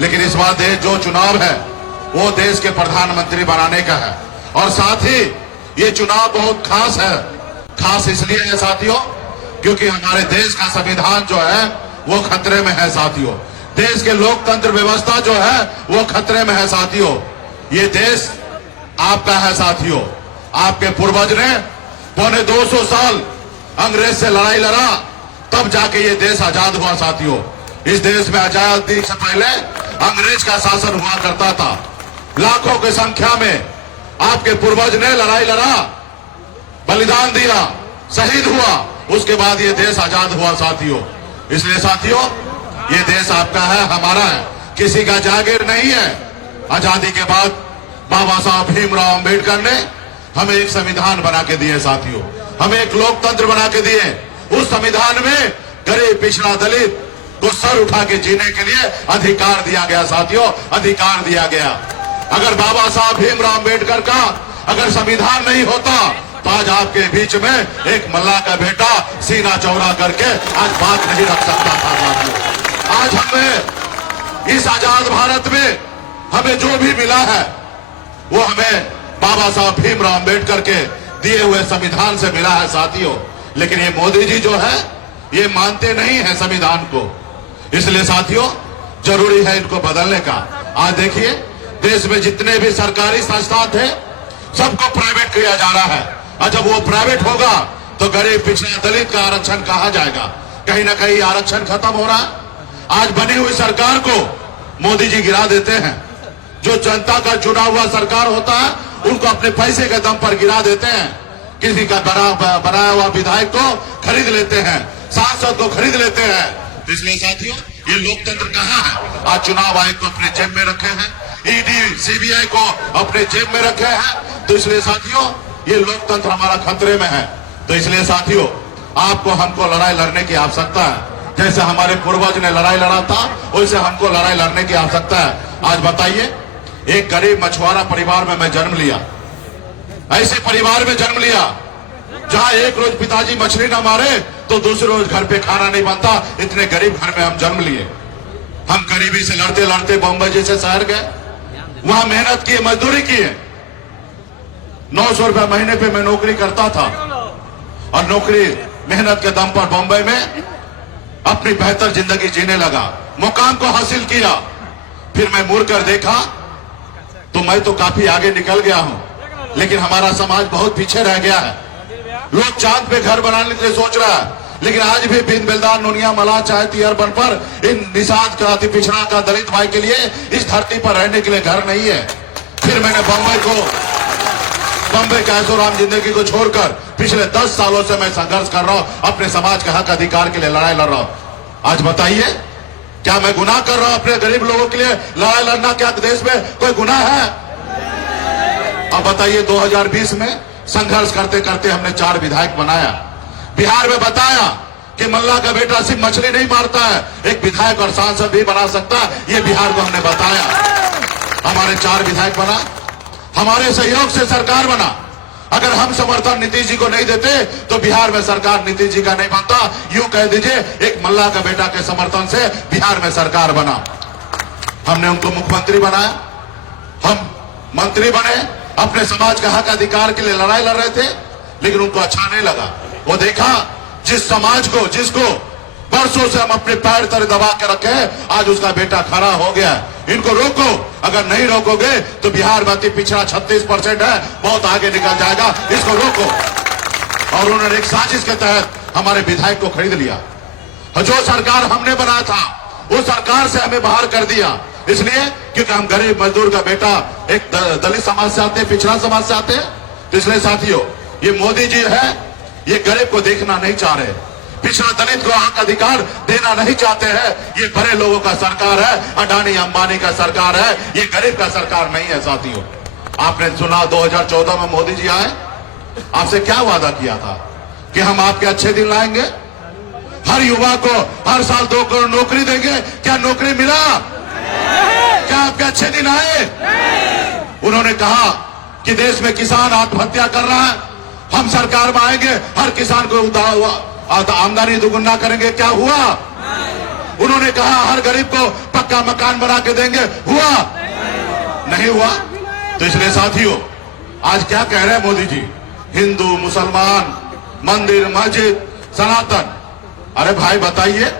लेकिन इस बार देश जो चुनाव है वो देश के प्रधानमंत्री बनाने का है। और साथ ही ये चुनाव बहुत खास है। खास इसलिए है साथियों क्योंकि हमारे देश का संविधान जो है वो खतरे में है साथियों। देश के लोकतंत्र व्यवस्था जो है वो खतरे में है साथियों। ये देश आपका है साथियों। आपके पूर्वज ने पौने 200 साल अंग्रेज से लड़ाई लड़ा, तब जाके ये देश आजाद हुआ साथियों। इस देश में आजादी से पहले अंग्रेज का शासन हुआ करता था। लाखों की संख्या में आपके पूर्वज ने लड़ाई लड़ा, बलिदान दिया, शहीद हुआ, उसके बाद ये देश आजाद हुआ साथियों। इसलिए साथियों ये देश आपका है, हमारा है, किसी का जागीर नहीं है। आजादी के बाद बाबा साहब भीमराव अंबेडकर ने हमें एक संविधान बना के दिए साथियों, हमें एक लोकतंत्र बना के दिए। उस संविधान में गरीब, पिछड़ा, दलित को सर उठा के जीने के लिए अधिकार दिया गया साथियों, अधिकार दिया गया। अगर बाबा साहब भीमराव अंबेडकर का अगर संविधान नहीं होता तो आज आपके बीच में एक मल्ला का बेटा सीना चौड़ा करके आज बात नहीं रख सकता था साथियों। आज हमें इस आजाद भारत में हमें जो भी मिला है वो हमें बाबा साहब भीमराव अंबेडकर के दिए हुए संविधान से मिला है साथियों। लेकिन ये मोदी जी जो है ये मानते नहीं है संविधान को। इसलिए साथियों जरूरी है इनको बदलने का। आज देखिए देश में जितने भी सरकारी संस्थान थे सबको प्राइवेट किया जा रहा है। और जब वो प्राइवेट होगा तो गरीब, पिछड़ा, दलित का आरक्षण कहाँ जाएगा? कहीं ना कहीं आरक्षण खत्म हो रहा है। आज बनी हुई सरकार को मोदी जी गिरा देते हैं। जो जनता का चुना हुआ सरकार होता है उनको अपने पैसे के दम पर गिरा देते हैं। किसी का बनाया हुआ विधायक को खरीद लेते हैं, सांसद को खरीद लेते हैं। इसलिए साथियों ये लोकतंत्र कहाँ है? आज चुनाव आयोग को अपने जेब में रखे हैं, ईडी, सीबीआई को अपने जेब में रखे हैं। तो इसलिए साथियों ये लोकतंत्र हमारा खतरे में है। तो इसलिए साथियों आपको हमको लड़ाई लड़ने की आवश्यकता है। जैसे हमारे पूर्वज ने लड़ाई लड़ा था वैसे हमको लड़ाई लड़ने की आवश्यकता है। आज बताइए एक गरीब मछुआरा परिवार में मैं जन्म लिया, ऐसे परिवार में जन्म लिया जहां एक रोज पिताजी मछली ना मारे तो दूसरे रोज घर पे खाना नहीं बनता। इतने गरीब घर में हम जन्म लिए। हम गरीबी से लड़ते लड़ते बॉम्बे जैसे शहर गए, वहां मेहनत की, मजदूरी की है। 900 रुपया महीने पे मैं नौकरी करता था और नौकरी मेहनत के दम पर बॉम्बे में अपनी बेहतर जिंदगी जीने लगा, मुकाम को हासिल किया। फिर मैं मुड़ कर देखा तो मैं तो काफी आगे निकल गया हूं, लेकिन हमारा समाज बहुत पीछे रह गया है। लोग चांद पे घर बनाने के लिए सोच रहा है, लेकिन आज भी बिन बेलदार, नुनिया, मला, चाहे तिहरबन पर इन निषाद का, अति पिछड़ा का, दलित भाई के लिए इस धरती पर रहने के लिए घर नहीं है। फिर मैंने बम्बई के ऐशोआराम जिंदगी को छोड़कर पिछले 10 सालों से मैं संघर्ष कर रहा हूं, अपने समाज के हक अधिकार के लिए लड़ाई लड़ रहा हूं। आज बताइए क्या मैं गुनाह कर रहा हूं? अपने गरीब लोगों के लिए लड़ाई लड़ना क्या देश में कोई गुनाह है? अब बताइए 2020 में संघर्ष करते करते हमने 4 विधायक बनाया। बिहार में बताया कि मल्ला का बेटा सिर्फ मछली नहीं मारता है, एक विधायक और सांसद भी बना सकता है। ये बिहार को हमने बताया। हमारे 4 विधायक बना, हमारे सहयोग से सरकार बना। अगर हम समर्थन नीतीश जी को नहीं देते तो बिहार में सरकार नीतीश जी का नहीं बनता। यूं कह दीजिए एक मल्ला का बेटा के समर्थन से बिहार में सरकार बना। हमने उनको मुख्यमंत्री बनाया, हम मंत्री बने, अपने समाज का हक अधिकार के लिए लड़ाई लड़ रहे थे, लेकिन उनको अच्छा नहीं लगा। वो देखा जिस समाज को, जिसको बरसों से हम अपने पैर तले दबा के रखे हैं, आज उसका बेटा खड़ा हो गया। इनको रोको, अगर नहीं रोकोगे तो बिहार में पिछड़ा 36% है, बहुत आगे निकल जाएगा। इसको रोको। और उन्होंने एक साजिश के तहत हमारे विधायक को खरीद लिया। जो सरकार हमने बनाया था वो सरकार से हमें बाहर कर दिया, इसलिए क्योंकि हम गरीब मजदूर का बेटा एक दलित समाज से आते हैं, पिछड़ा समाज से आते हैं। तो इसलिए साथियों ये मोदी जी है, ये गरीब को देखना नहीं चाह रहे, पिछड़ा दलित को हक अधिकार देना नहीं चाहते हैं। ये बड़े लोगों का सरकार है, अडानी अंबानी का सरकार है, ये गरीब का सरकार नहीं है साथियों। आपने सुना 2014 में मोदी जी आए, आपसे क्या वादा किया था कि हम आपके अच्छे दिन लाएंगे, हर युवा को हर साल 2 करोड़ नौकरी देंगे। क्या नौकरी मिला? क्या आपके अच्छे दिन आए? उन्होंने कहा कि देश में किसान आत्महत्या कर रहा है, हम सरकार में आएंगे, हर किसान को आमदनी दुगुना करेंगे। क्या हुआ? उन्होंने कहा हर गरीब को पक्का मकान बना के देंगे, हुआ? नहीं हुआ। तो इसलिए साथियों, आज क्या कह रहे हैं मोदी जी? हिंदू, मुसलमान, मंदिर, मस्जिद, सनातन। अरे भाई बताइए,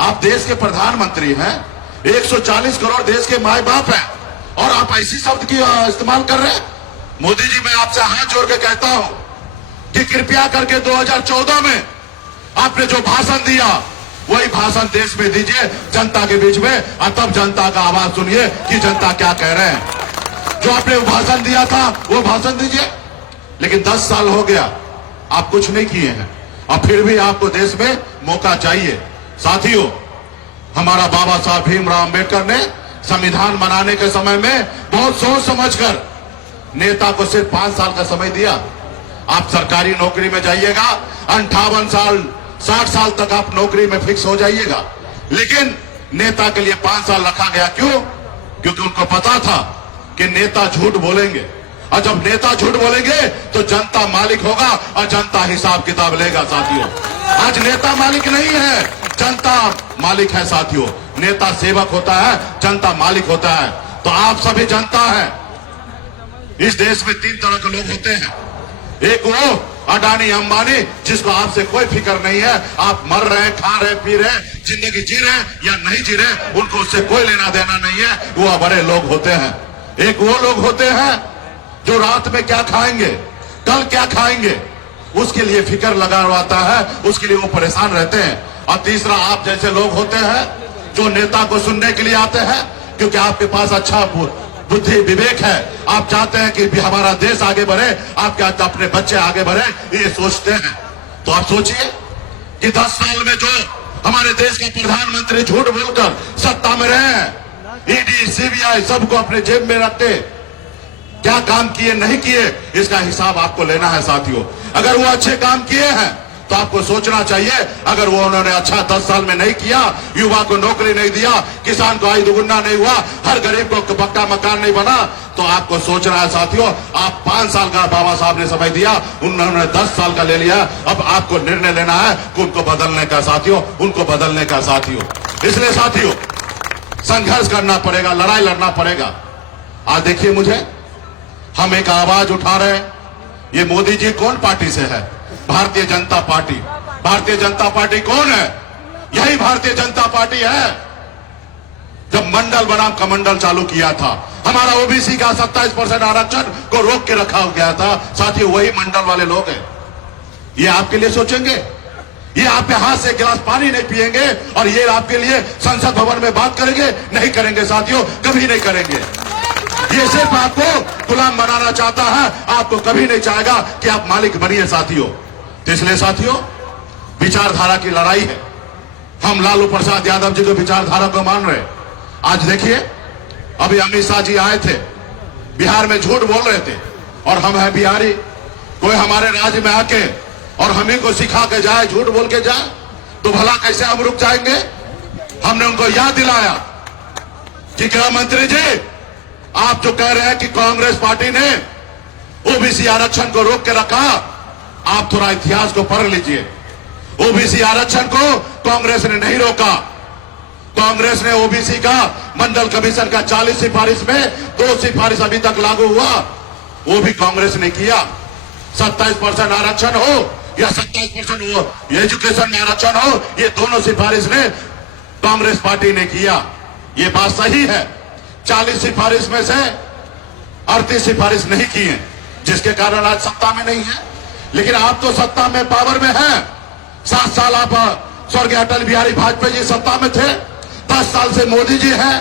आप देश के प्रधानमंत्री हैं, 140 करोड़ देश के माए बाप हैं, और आप ऐसी शब्द की इस्तेमाल कर रहे हैं। मोदी जी, मैं आपसे हाथ जोड़ के कहता हूं कि कृपया करके 2014 में आपने जो भाषण दिया वही भाषण देश में दीजिए, जनता के बीच में, और तब जनता का आवाज सुनिए कि जनता क्या कह रहे हैं। जो आपने भाषण दिया था वो भाषण दीजिए। लेकिन 10 साल हो गया, आप कुछ नहीं किए हैं, और फिर भी आपको देश में मौका चाहिए। साथियों, हमारा बाबा साहब भीमराव अंबेडकर ने संविधान बनाने के समय में बहुत सोच समझकर नेता को सिर्फ 5 साल का समय दिया। आप सरकारी नौकरी में जाइएगा, 58 साल 60 साल तक आप नौकरी में फिक्स हो जाइएगा, लेकिन नेता के लिए 5 साल रखा गया। क्यों? क्योंकि उनको पता था कि नेता झूठ बोलेंगे, और जब नेता झूठ बोलेंगे तो जनता मालिक होगा और जनता हिसाब किताब लेगा। साथियों, आज नेता मालिक नहीं है, जनता मालिक है। साथियों, नेता सेवक होता है, जनता मालिक होता है। तो आप सभी जनता है। इस देश में 3 तरह के लोग होते हैं। एक वो अडानी अंबानी, जिसको आपसे कोई फिक्र नहीं है, आप मर रहे, खा रहे, पी रहे, जिंदगी जी रहे या नहीं जी रहे, उनको उससे कोई लेना देना नहीं है, वो बड़े लोग होते हैं। एक वो लोग होते हैं जो रात में क्या खाएंगे, कल क्या खाएंगे, उसके लिए फिक्र लगा रहता है, उसके लिए वो परेशान रहते हैं। और तीसरा आप जैसे लोग होते हैं जो नेता को सुनने के लिए आते हैं, क्योंकि आपके पास अच्छा बुद्धि विवेक है, आप चाहते हैं कि हमारा देश आगे बढ़े, आप क्या अपने बच्चे आगे बढ़े, ये सोचते हैं। तो आप सोचिए कि 10 साल में जो हमारे देश के प्रधानमंत्री झूठ बोलकर सत्ता में रहे हैं, ईडी, सीबीआई सबको अपने जेब में रखते, क्या काम किए नहीं किए, इसका हिसाब आपको लेना है। साथियों, अगर वो अच्छे काम किए हैं तो आपको सोचना चाहिए। अगर वो उन्होंने अच्छा 10 साल में नहीं किया, युवा को नौकरी नहीं दिया, किसान को आय दुगुना नहीं हुआ, हर गरीब को पक्का मकान नहीं बना, तो आपको सोचना है। साथियों, आप 5 साल का बाबा साहब ने समय दिया, उन्होंने 10 साल का ले लिया। अब आपको निर्णय लेना है कि उनको बदलने का। साथियों, उनको बदलने का। साथियों, इसलिए साथियों, संघर्ष करना पड़ेगा, लड़ाई लड़ना पड़ेगा। आज देखिए, मुझे हम एक आवाज उठा रहे हैं। ये मोदी जी कौन पार्टी से है? भारतीय जनता पार्टी। भारतीय जनता पार्टी कौन है? यही भारतीय जनता पार्टी है। जब मंडल बनाम कमंडल चालू किया था, हमारा ओबीसी का 27% आरक्षण को रोक के रखा गया था, साथियों, वही मंडल वाले लोग हैं। ये आपके लिए सोचेंगे? ये आपके हाथ से गिलास पानी नहीं पिएंगे और ये आपके लिए संसद भवन में बात करेंगे? नहीं करेंगे साथियों, कभी नहीं करेंगे। ये सिर्फ आपको गुलाम बनाना चाहता है, आपको कभी नहीं चाहेगा कि आप मालिक बनिए। साथियों, तो इसलिए साथियों, विचारधारा की लड़ाई है। हम लालू प्रसाद यादव जी को विचारधारा को मान रहे। आज देखिए, अभी अमित शाह जी आए थे, बिहार में झूठ बोल रहे थे, और हम हैं बिहारी, कोई हमारे राज्य में आके और हम ही को सिखा के जाए, झूठ बोल के जाए, तो भला कैसे हम रुक जाएंगे? हमने उनको याद दिलाया कि गृह मंत्री जी, आप जो कह रहे हैं कि कांग्रेस पार्टी ने ओबीसी आरक्षण को रोक के रखा, आप थोड़ा इतिहास को पढ़ लीजिए। ओबीसी आरक्षण को कांग्रेस ने नहीं रोका। कांग्रेस ने ओबीसी का मंडल कमीशन का 40 सिफारिश में 2 सिफारिश अभी तक लागू हुआ, वो भी कांग्रेस ने किया। 27% आरक्षण हो या 27% वो एजुकेशन में आरक्षण हो, ये दोनों सिफारिश ने कांग्रेस पार्टी ने किया। ये बात सही है। 40 सिफारिश में से 38 सिफारिश नहीं की है, जिसके कारण आज सत्ता में नहीं है। लेकिन आप तो सत्ता में, पावर में हैं। 7 साल आप स्वर्गीय अटल बिहारी वाजपेयी जी सत्ता में थे, 10 साल से मोदी जी हैं।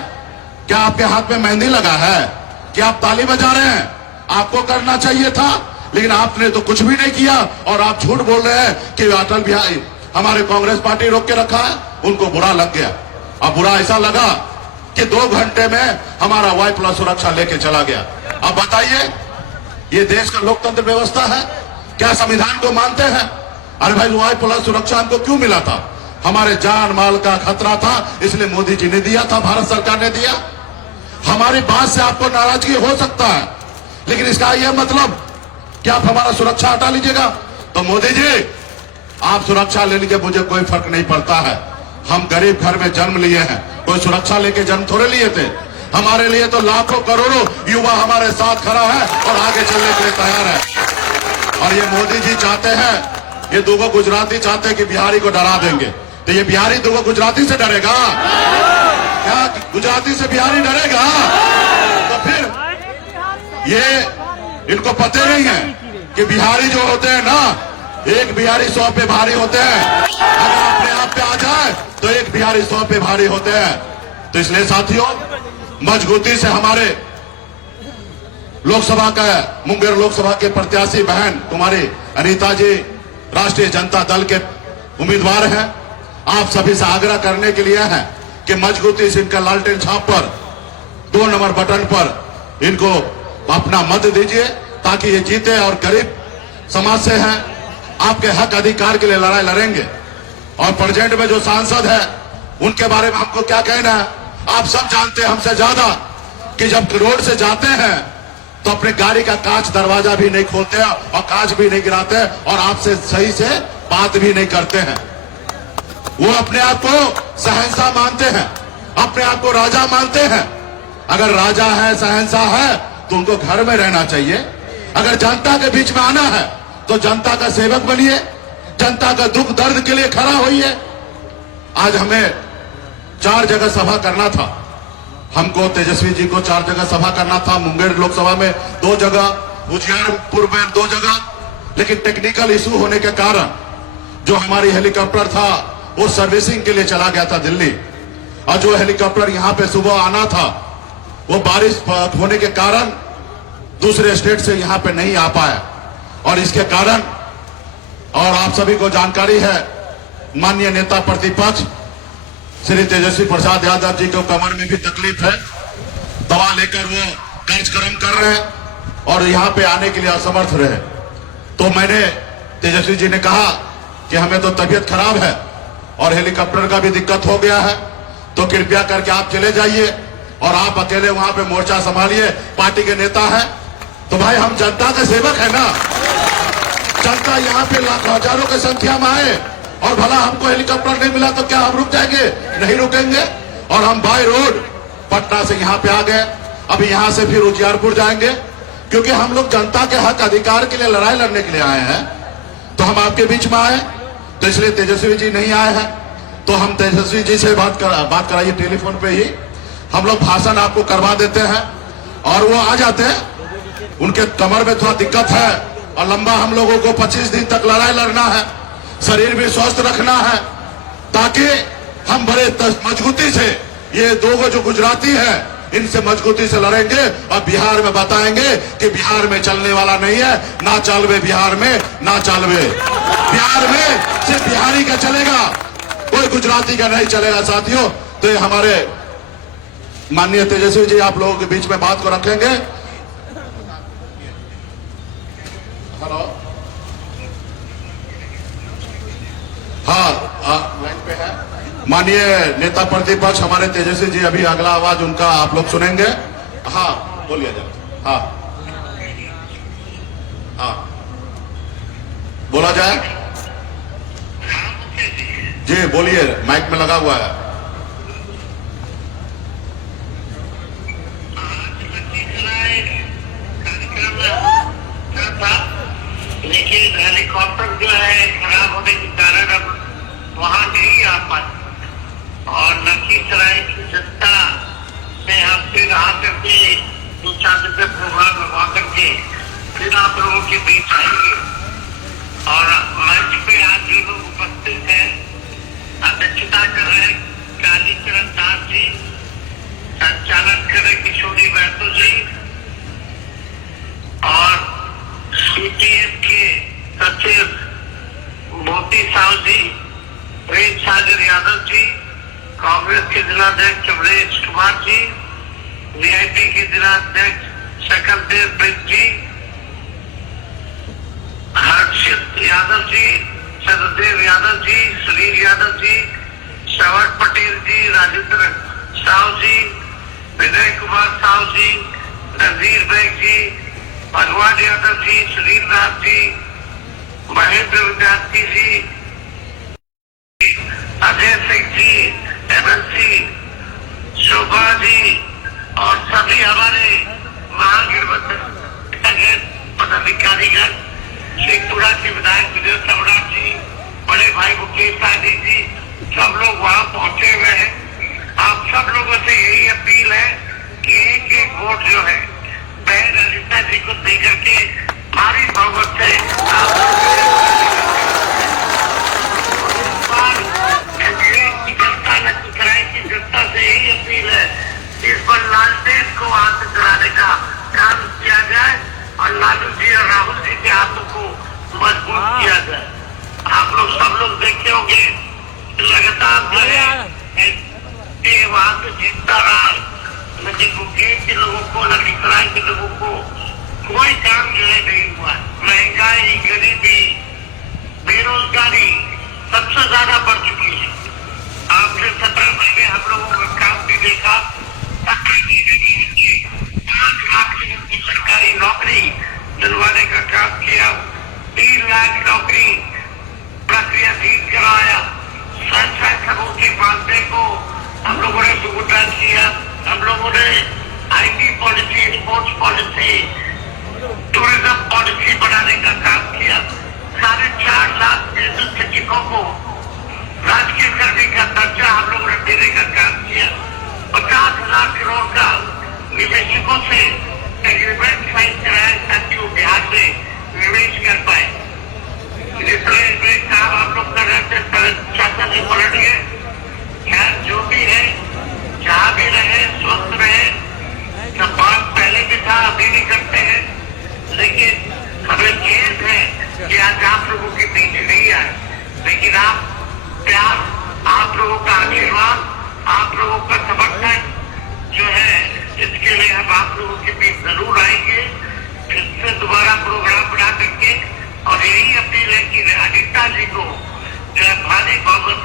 क्या आपके हाथ में मेहंदी लगा है? क्या आप ताली बजा रहे हैं? आपको करना चाहिए था, लेकिन आपने तो कुछ भी नहीं किया, और आप झूठ बोल रहे हैं कि अटल बिहारी हमारे कांग्रेस पार्टी रोक के रखा है। उनको बुरा लग गया। अब बुरा ऐसा लगा कि 2 घंटे में हमारा Y+ सुरक्षा लेके चला गया। अब बताइए, ये देश का लोकतंत्र व्यवस्था है? क्या संविधान को मानते हैं? अरे भाई, Y+ सुरक्षा हमको क्यों मिला था? हमारे जान माल का खतरा था, इसलिए मोदी जी ने दिया था, भारत सरकार ने दिया। हमारी बात से आपको नाराजगी हो सकता है, लेकिन इसका यह मतलब कि आप हमारा सुरक्षा हटा लीजिएगा। तो मोदी जी, आप सुरक्षा ले लीजिए, मुझे कोई फर्क नहीं पड़ता है। हम गरीब घर में जन्म लिए हैं, कोई सुरक्षा लेके जन्म थोड़े लिए थे। हमारे लिए तो लाखों करोड़ों युवा हमारे साथ खड़ा है और आगे चलने के लिए तैयार है। और ये मोदी जी चाहते हैं, ये दूगो गुजराती चाहते हैं कि बिहारी को डरा देंगे, तो ये बिहारी दूगो गुजराती से डरेगा क्या? गुजराती से बिहारी डरेगा? तो फिर ये इनको पता नहीं है कि बिहारी जो होते हैं ना, एक बिहारी 100 पे भारी होते हैं। अगर अपने आप पे आ जाए तो एक बिहारी 100 पे भारी होते हैं। तो इसलिए साथियों, मजबूती से हमारे लोकसभा का, मुंगेर लोकसभा के प्रत्याशी बहन कुमारी अनीता जी राष्ट्रीय जनता दल के उम्मीदवार हैं। आप सभी से आग्रह करने के लिए है कि मजबूती से इनका लालटेन छाप पर 2 नंबर बटन पर इनको अपना मत दीजिए, ताकि ये जीते और गरीब समाज से हैं, आपके हक अधिकार के लिए लड़ाई लड़ेंगे। और प्रेजेंट में जो सांसद है उनके बारे में हमको क्या कहना है, आप सब जानते हैं हमसे ज्यादा कि जब रोड से जाते हैं तो अपने गाड़ी का कांच दरवाजा भी नहीं खोलते हैं और कांच भी नहीं गिराते हैं और आपसे सही से बात भी नहीं करते हैं। वो अपने आप को शहंशाह मानते हैं, अपने आप को राजा मानते हैं। अगर राजा है, शहंशाह है, तो उनको घर में रहना चाहिए। अगर जनता के बीच में आना है तो जनता का सेवक बनिए, जनता का दुख दर्द के लिए खड़ा होइए। आज हमें 4 जगह सभा करना था, हमको तेजस्वी जी को 4 जगह सभा करना था। मुंगेर लोकसभा में 2 जगह, उजियारपुर में 2 जगह, लेकिन टेक्निकल इशू होने के कारण जो हमारी हेलीकॉप्टर था वो सर्विसिंग के लिए चला गया था दिल्ली, और जो हेलीकॉप्टर यहाँ पे सुबह आना था वो बारिश होने के कारण दूसरे स्टेट से यहाँ पे नहीं आ पाया। और इसके कारण, और आप सभी को जानकारी है, माननीय नेता प्रतिपक्ष श्री तेजस्वी प्रसाद यादव जी को कमर में भी तकलीफ है, दवा लेकर वो कार्यक्रम कर रहे हैं और यहाँ पे आने के लिए असमर्थ रहे। तो मैंने तेजस्वी जी ने कहा कि हमें तो तबीयत खराब है और हेलीकॉप्टर का भी दिक्कत हो गया है, तो कृपया करके आप चले जाइए और आप अकेले वहां पे मोर्चा संभालिए, पार्टी के नेता हैं। तो भाई, हम जनता के सेवक है ना, जनता यहाँ पे लाखों हजारों की संख्या में आए और भला हमको हेलीकॉप्टर नहीं मिला तो क्या हम रुक जाएंगे? नहीं रुकेंगे। और हम बाय रोड पटना से यहाँ पे आ गए, अभी यहाँ से फिर उजियारपुर जाएंगे, क्योंकि हम लोग जनता के हक अधिकार के लिए लड़ाई लड़ने के लिए आए हैं। तो हम आपके बीच में आए, तो इसलिए तेजस्वी जी नहीं आए हैं। तो हम तेजस्वी जी से बात कराइए टेलीफोन पे ही, हम लोग भाषण आपको करवा देते हैं और वो आ जाते हैं। उनके कमर में थोड़ा दिक्कत है और लंबा हम लोगों को 25 दिन तक लड़ाई लड़ना है, शरीर भी स्वस्थ रखना है, ताकि हम बड़े मजबूती से ये 2 जो गुजराती है इनसे मजबूती से लड़ेंगे और बिहार में बताएंगे कि बिहार में चलने वाला नहीं है, ना चलवे बिहार में, ना चलवे बिहार में, सिर्फ बिहारी का चलेगा, कोई गुजराती का नहीं चलेगा। साथियों, तो ये हमारे माननीय तेजस्वी जी आप लोगों के बीच में बात को रखेंगे। हेलो, हाँ, लाइन पे है माननीय नेता प्रतिपक्ष हमारे तेजस्वी जी, अभी अगला आवाज उनका आप लोग सुनेंगे। हाँ, बोलिए जरा। हाँ हाँ, बोला जाए जी, बोलिए, माइक में लगा हुआ है। लेकिन हेलीकॉप्टर जो है खराब होने के कारण अब वहां नहीं आ पाए और लखीसराय की जनता ने हम फिर आ करके 2-4 दिन में प्रोग्राम लगवा करके फिर आप लोगों के बीच आएंगे। और मंच पे आज जो लोग उपस्थित हैं, अध्यक्षता कर रहे कालीचरण दास जी, संचालन कर रहे किशोरी महतो जी और सीपीएम के सचिव मोती साहू जी, प्रेम सागर यादव जी, कांग्रेस के जिलाध्यक्ष अमरेश कुमार जी, वीआईपी के जिलाध्यक्ष शकलदेव बिंद जी, हर्षित यादव जी, सददेव यादव जी, सुनील यादव जी, श्रवण पटेल जी, राजेंद्र साहू जी, विनय कुमार साहू जी, नजीर बेग जी, भगवान यादव जी, सुनील नाथ जी, महेंद्र विद्यार्थी जी, अजय सिंह जी, साल के लोगों को कोई काम जो है नहीं हुआ। महंगाई, गरीबी, बेरोजगारी सबसे ज्यादा बढ़ चुकी है। आपने 17 महीने हम लोगों का काम भी देखा। 17 महीने में हमने 5 लाख लोगों की सरकारी नौकरी दिलवाने का काम किया। 3 लाख नौकरी प्रक्रिया ठीक कराया। 60 करोड़ के मामले को हम लोगों ने सुगुटान किया। हम लोगों ने IT policy, sports policy, tourism policy बनाने का काम किया। 4.5 लाख बिजनेस शिक्षकों को राजकीय कर्मी का दर्जा हम लोगों ने देने का काम किया। 50,000 करोड़ का निवेशकों से एग्रीमेंट साइन कराया ताकि वो बिहार में निवेश कर पाए। इसलिए काम आप लोग कर रहे थे, चाचा जी पलट गए। खैर जो भी है, जहाँ भी रहे स्वस्थ रहे। सब बात पहले भी था, अभी भी करते हैं, लेकिन हमें खेद है कि आज आप लोगों के बीच नहीं आए। लेकिन आप प्यार, आप लोगों का आशीर्वाद, आप लोगों का समर्थन जो है, इसके लिए हम आप लोगों के बीच जरूर आएंगे। फिर से दोबारा प्रोग्राम बना करके, और यही अपील है कि अनिता जी को जो है भारी बहुमत